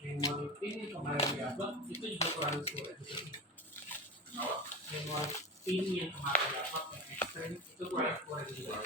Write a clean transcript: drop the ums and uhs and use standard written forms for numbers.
Memori pin yang kemarin diupload itu juga kurang storage. Memori pin yang kemarin diupload yang ekstrim itu kurang storage juga.